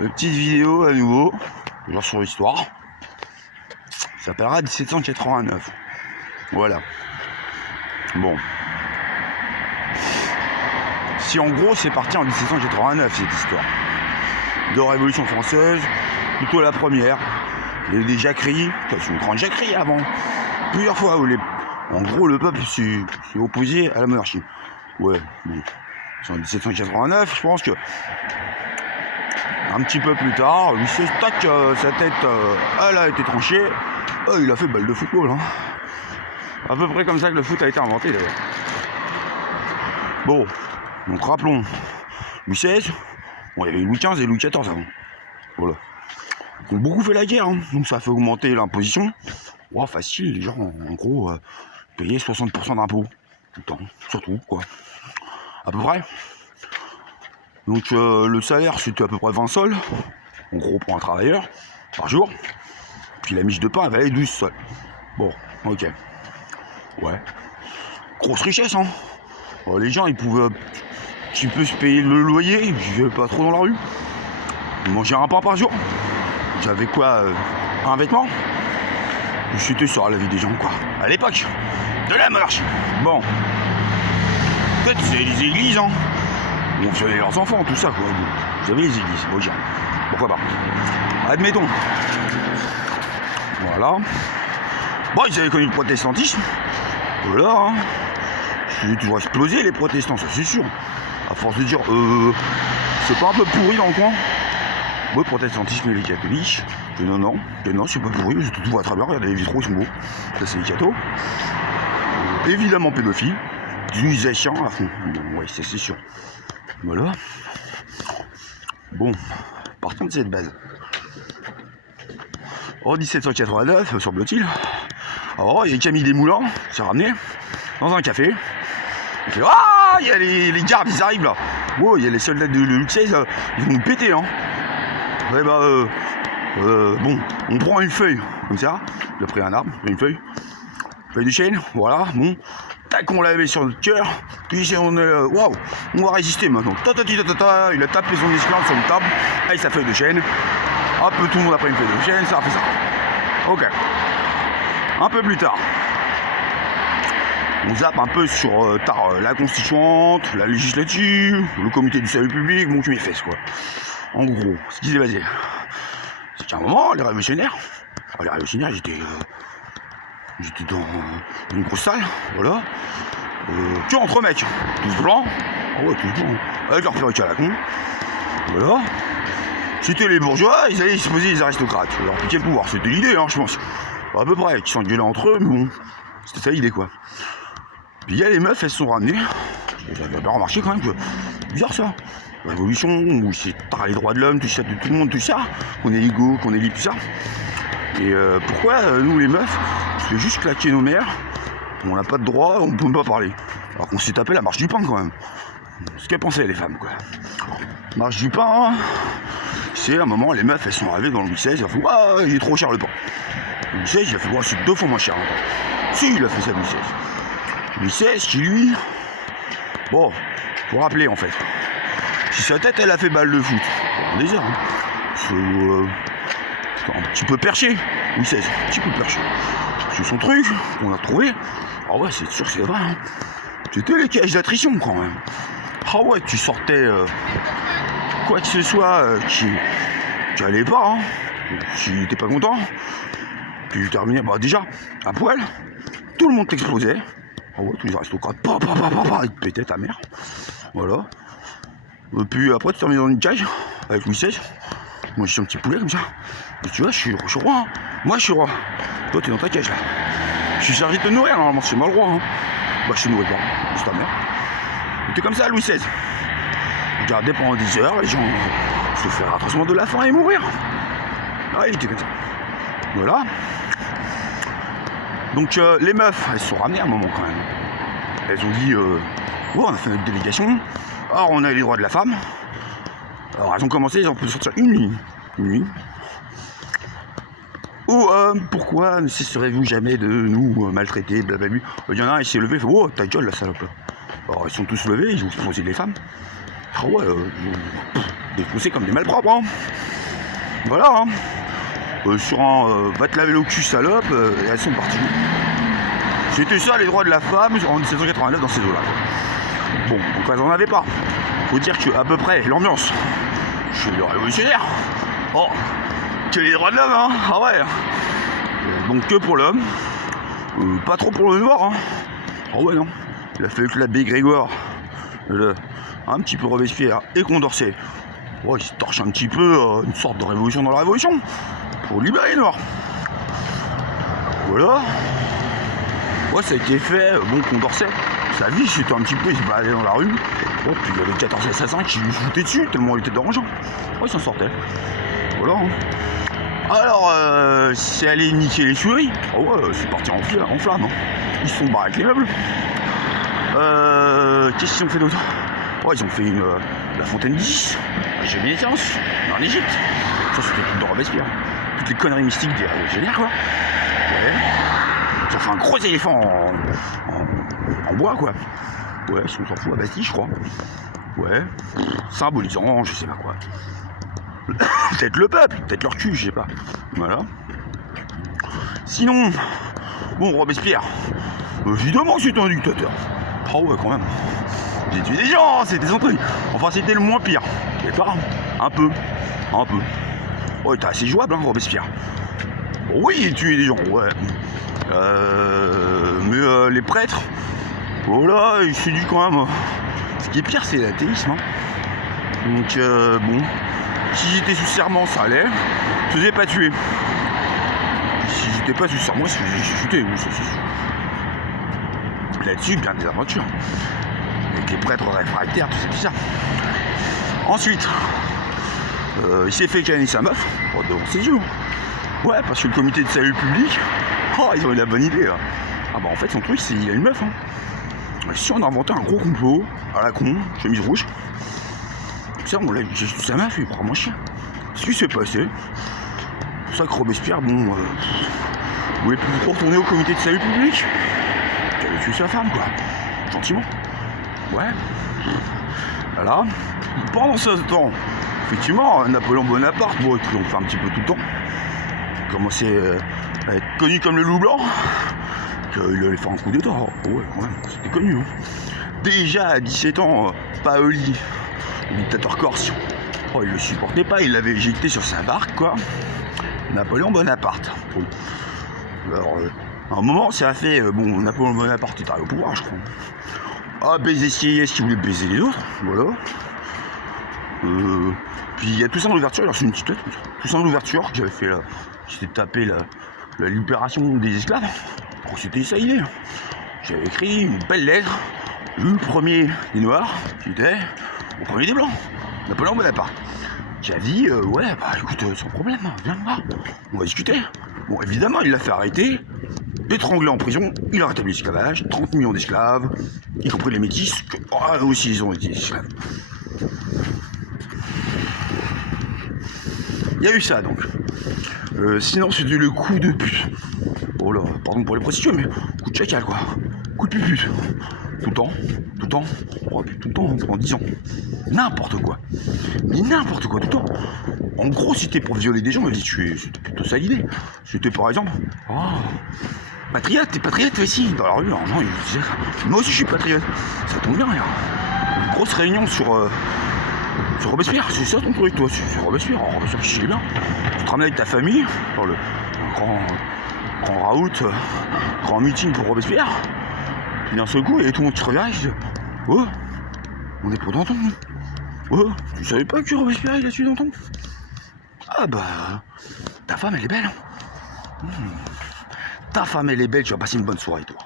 Petite vidéo à nouveau, genre sur l'histoire. Ça s'appellera 1789. Voilà. Bon. Si en gros c'est parti en 1789 cette histoire. De Révolution française, plutôt la première. Il y a eu des jacqueries, c'est une grande jacquerie avant. Plusieurs fois où en gros le peuple s'est opposé à la monarchie. Ouais, bon. C'est en 1789, je pense que un petit peu plus tard, lui c'est tac, sa tête elle a été tranchée, il a fait balle de football. Hein. À peu près comme ça que le foot a été inventé d'ailleurs. Bon, donc rappelons, Louis XVI, bon, il y avait Louis XV et Louis XIV avant. Voilà. Ils ont beaucoup fait la guerre, hein. Donc ça a fait augmenter l'imposition. Wow, facile, les gens en gros payaient 60% d'impôts. Tout le temps, surtout quoi. À peu près. Donc le salaire c'était à peu près 20 sols, en gros pour un travailleur, par jour. Puis la miche de pain elle valait 12 sols. Bon, ok. Ouais. Grosse richesse, hein. Les gens ils pouvaient un petit peu se payer le loyer, ils vivaient pas trop dans la rue. Ils mangeaient un pain par jour. J'avais quoi, un vêtement. C'était sur la vie des gens quoi. À l'époque de la monarchie. Bon. Peut-être c'est les églises, hein. On faisait leurs enfants, tout ça quoi. Vous avez les églises, bon, pourquoi pas. Admettons. Voilà. Bon, ils avaient connu le protestantisme. Voilà. Hein. C'est toujours explosé les protestants, ça c'est sûr. À force de dire, c'est pas un peu pourri dans le coin. Bon, le protestantisme et les catholiques. Que non, c'est pas pourri, tout va très bien. Regardez les vitraux, ils sont beaux. Ça c'est les cathos. Évidemment pédophiles. D'utilisation à fond. Bon, ouais, ça c'est sûr. Voilà. Bon, partons de cette base. En 1789, semble-t-il. Alors, il y a Camille Desmoulins qui s'est ramené dans un café. Il fait ah, il y a les gardes, ils arrivent là. Wow, il y a les soldats de Louis XVI, ils vont nous péter, hein. Ouais, bah, bon, on prend une feuille, comme ça. Il a pris un arbre, une feuille de chêne, voilà, bon. Tac, on la met sur notre cœur, puis on est waouh, on va résister maintenant. Il a tapé son esclave sur une table, avec sa feuille de chêne. Hop, tout le monde a pris une feuille de chêne, ça a fait ça. Ok. Un peu plus tard, on zappe un peu sur la constituante, la législative, le comité du salut public, bon tu mes fesses quoi. En gros, ce qui s'est passé, c'est qu'à un moment, les révolutionnaires, j'étais dans une grosse salle, voilà. Que entre mecs, tous blancs, ouais, tous blancs, avec leur perruque à la con, voilà. C'était les bourgeois, ils allaient exposer les aristocrates, leur piquer le pouvoir, c'était l'idée, hein, je pense. À peu près, qui s'engueulaient entre eux, mais bon, c'était ça l'idée, quoi. Puis il y a les meufs, elles se sont ramenées, j'avais bien remarqué quand même que, bizarre ça, révolution, où c'est les droits de l'homme, tout ça, de tout le monde, tout ça, qu'on est égaux, qu'on est libre, tout ça. Et pourquoi, nous les meufs, on se fait juste claquer nos mères, on n'a pas de droit, on ne peut pas parler. Alors qu'on s'est tapé la marche du pain quand même. Ce qu'elles pensaient les femmes quoi. Marche du pain, c'est à un moment les meufs elles sont arrivées dans le Louis XVI, elles ont fait ah il est trop cher le pain. Louis XVI il a fait ouais, c'est 2 fois moins cher. Hein. Si il a fait ça Louis XVI. Louis XVI qui lui, bon, faut rappeler en fait. Si sa tête elle a fait balle de foot, en désert, hein. C'est un petit peu perché, Louis XVI, un petit peu perché. C'est son truc qu'on a trouvé. Ah ouais, c'est sûr que c'est vrai. Hein. C'était les cages d'attrition quand même. Ah ouais, tu sortais quoi que ce soit qui allait pas. Hein. Si t'es pas content, puis tu terminais, bah déjà, à poil, tout le monde t'explosait. Ah ouais, tous les aristocrates, ils te pétaient ta mère. Voilà. Et puis après, tu terminais dans une cage avec Louis XVI. Moi, je suis un petit poulet comme ça. Et tu vois, je suis roi. Hein. Moi, je suis roi. Toi, t'es dans ta cage là. Je suis chargé de te nourrir, normalement, c'est moi le roi. Hein. Bah, je te nourris pas. C'est ta mère. T'es comme ça, Louis XVI. Regardez pendant 10 heures, les gens se faire atrocement de la faim et mourir. Ah, il était comme ça. Voilà. Donc, les meufs, elles se sont ramenées à un moment quand même. Elles ont dit oh, on a fait notre délégation. Alors, on a les droits de la femme. Alors, elles ont commencé, on peut sortir une ligne. Une ligne. Ou pourquoi ne cesserez-vous jamais de nous maltraiter, blablabla. Il y en a un, il s'est levé, il fait oh ta gueule la salope. Alors ils sont tous levés, ils ont explosé les femmes. Ah ouais, défoncés comme des malpropres, hein. Voilà, hein. Sur un va te laver le cul salope, elles sont parties. C'était ça les droits de la femme en 1789 dans ces eaux-là. Bon, donc elles n'en avaient pas. Faut dire que à peu près l'ambiance, je suis le révolutionnaire. Oh, que les droits de l'homme, hein. Ah ouais. Donc que pour l'homme, pas trop pour le noir, hein. Ah ouais non. Il a fallu que l'abbé Grégoire, un petit peu Robespierre et Condorcet, ouais, il se torche un petit peu une sorte de révolution dans la révolution pour libérer les noirs. Voilà. Ouais, ça a été fait. Bon, Condorcet, sa vie, c'était un petit peu, il se baladait dans la rue. Oh, puis il y avait 14 assassins qui lui foutaient dessus tellement il était dérangeant. Ouais, il s'en sortait. Voilà. Hein. Alors, c'est allé niquer les Tuileries. Oh ouais, c'est parti en flamme. Hein. Ils se sont barrés avec les meubles. Qu'est-ce qu'ils ont fait d'autre? Ouais, ils ont fait la fontaine d'Isis, j'ai mis les séances, en Égypte. Ça, c'était tout de Robespierre. Toutes les conneries mystiques des révolutionnaires, quoi. Ouais. Ils ont fait un gros éléphant en bois, quoi. Ouais, si on s'en fout à Bastille, je crois. Ouais. Symbolisant, je sais pas quoi. Peut-être le peuple, peut-être leur cul, je sais pas. Voilà. Sinon, bon, Robespierre, évidemment que c'était un dictateur. Ah ouais, quand même. J'ai tué des gens, c'était son truc. Enfin, c'était le moins pire. Et pas un peu. Ouais, t'es assez jouable, hein, Robespierre. Oui, il tuait des gens, ouais. Mais les prêtres, voilà, il s'est dit quand même. Ce qui est pire, c'est l'athéisme. Hein. Donc, bon. Si j'étais sous serment, ça allait. Je faisais pas tuer. Si j'étais pas sous serment, je faisais chuter, oui, ça c'est sûr. Là-dessus, bien des aventures. Avec les prêtres réfractaires, tout ça. Ensuite, il s'est fait canner sa meuf, devant ses yeux. Ouais, parce que le comité de salut public, oh, ils ont eu la bonne idée là. Ah bah en fait, son truc, c'est il a une meuf. Hein. Si on a inventé un gros complot, à la con, chemise rouge, ça, on l'a j'ai sa meuf, il prend mon chien. Ce qui s'est passé, c'est pour ça que Robespierre, bon, voulait plus retourner au comité de salut public. Il avait tué sa femme, quoi. Gentiment. Ouais. Voilà. Pendant ce temps, effectivement, Napoléon Bonaparte, bon, il triomphe un petit peu tout le temps. Il commençait à être connu comme le loup blanc. Qu'il allait faire un coup d'état. Oh, ouais, quand même, c'était connu. Hein. Déjà à 17 ans, Paoli, le dictateur corse, oh, il le supportait pas, il l'avait éjecté sur sa barque, quoi. Napoléon Bonaparte. Bon. Alors, à un moment, ça a fait. Bon, Napoléon Bonaparte est arrivé au pouvoir, je crois. Ah, baiser Sieyès qui voulait baiser les autres, voilà. Puis il y a Toussaint l'ouverture, il a reçu une petite lettre. Toussaint l'ouverture, que j'avais fait là. J'étais tapé la libération des esclaves. Oh, c'était ça, il est. J'avais écrit une belle lettre. Le premier des Noirs, qui était au premier des Blancs, Napoléon Bonaparte. Qui a dit, ouais, bah écoute, sans problème, viens me voir, on va discuter. Bon, évidemment, il l'a fait arrêter, étranglé en prison, il a rétabli l'esclavage, 30 millions d'esclaves, y compris les métis, que aussi ils ont été esclaves. Il y a eu ça donc. Sinon, c'était le coup de pute. Oh là, pardon pour les prostituées, mais coup de chacal quoi. Coup de pute. Tout le temps. Oh, tout le temps, pendant 10 ans. N'importe quoi. Mais n'importe quoi, tout le temps. En gros, si t'es pour violer des gens, elle dit c'était plutôt ça l'idée. C'était par exemple, oh, patriote, t'es patriote toi ici, dans la rue. Alors, non, il disait ça. Moi aussi je suis patriote. Ça tombe bien, regarde. Une grosse réunion sur Robespierre, c'est ça ton truc toi, c'est Robespierre. Oh, Robespierre, je sais bien. Tu te ramènes avec ta famille, dans le grand raout, grand meeting pour Robespierre. Puis d'un seul coup, et tout le monde se regarde et se dit, oh, on est pour Danton. Oh, tu savais pas que Robespierre il a tué Danton? Ah bah, ta femme elle est belle. Ta femme elle est belle, tu vas passer une bonne soirée toi.